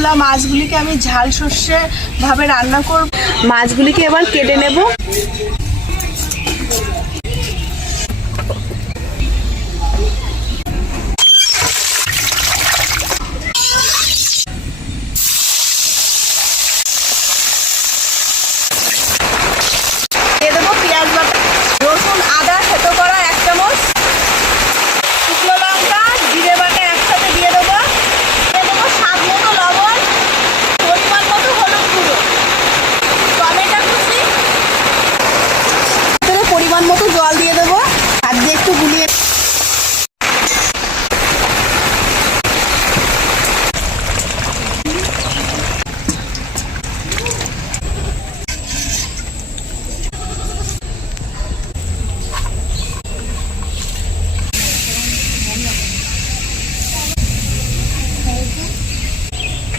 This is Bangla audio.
তোলা মাছগুলিকে আমি ঝাল সর্ষে ভাবে রান্না করব। মাছগুলিকে এবার কেটে নেব।